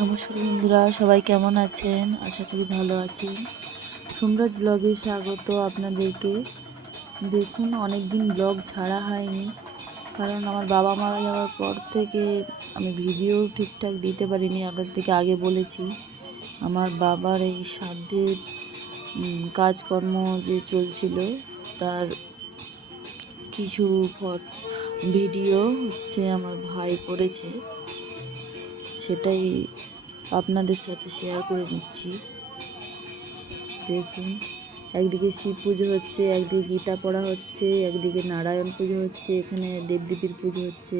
নমস্কার বন্ধুরা, সবাই কেমন আছেন? আশা করি ভালো আছেন। সোমরাজ ব্লগে স্বাগত আপনাদেরকে। দেখুন, অনেক দিন ব্লগ ছাড়া হয়নি, কারণ আমার বাবা মারা যাওয়ার পর থেকে আমি ভিডিও ঠিকঠাক দিতে পারিনি। আপনাদেরকে আগে বলেছি, আমার বাবার এই শ্রাদ্ধের কাজকর্ম যে চলছিল, তার কিছু ভিডিও আমার ভাই করেছে, সেটাই আপনাদের সাথে শেয়ার করে নিচ্ছি। দেখুন, একদিকে শিব পুজো হচ্ছে, একদিকে গীতা পড়া হচ্ছে, একদিকে নারায়ণ পুজো হচ্ছে, এখানে দেবদেবীর পুজো হচ্ছে।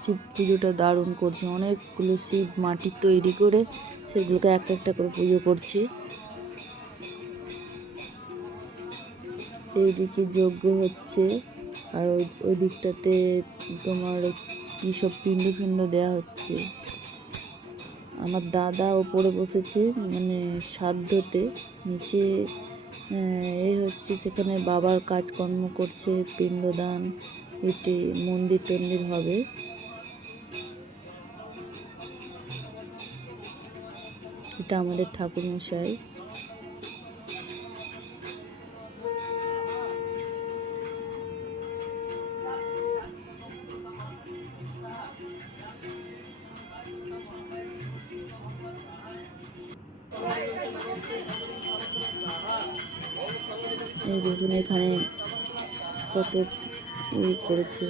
শিব পুজোটা দারুণ করছে, অনেকগুলো শিব মাটির তৈরি করে সেগুলোকে একটা একটা করে পুজো করছে। এইদিকে যজ্ঞ হচ্ছে, আর ওই দিকটাতে তোমার কী সব পিণ্ড ফিণ্ড দেওয়া হচ্ছে। আমার দাদা ওপরে বসেছে, মানে শ্রাদ্ধতে, নিচে সেখানে বাবার কাজকর্ম করছে, পিণ্ডদান, এটি মন্দির টন্দির হবে। এটা আমাদের ঠাকুরমশাই। এই দেখুন, এখানে কত করেছে।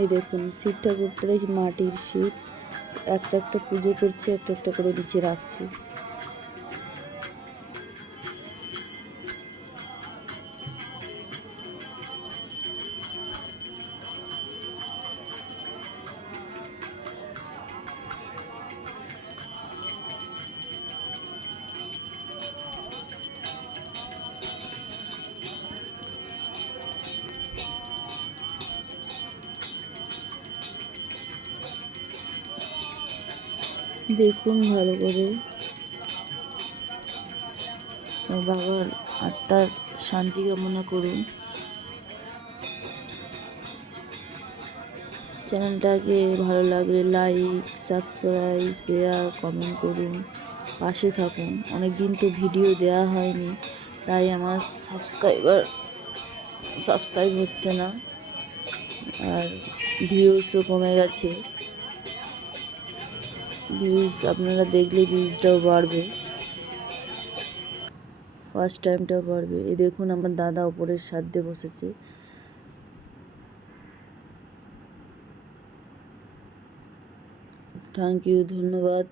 এই দেখুন, শিব ঠাকুরটা মাটির শিব, একটা একটা পুজো করছে, একটা একটা করে নিচে রাখছে। দেখুন ভালো করে, বাবার আত্মার শান্তি কামনা করুন। চ্যানেলটাকে ভালো লাগলে লাইক, সাবস্ক্রাইব, শেয়ার, কমেন্ট করুন, পাশে থাকুন। অনেক দিন তো ভিডিও দেওয়া হয়নি, তাই আমার সাবস্ক্রাইব হচ্ছে না, আর ভিউজও কমে গেছে। আপনারা দেখলে ভিউজটাও বাড়বে, ওয়াচ টাইমটাও বাড়বে। এই দেখুন, আমার দাদা ওপরের শ্রাদ্ধে বসেছে। থ্যাংক ইউ, ধন্যবাদ।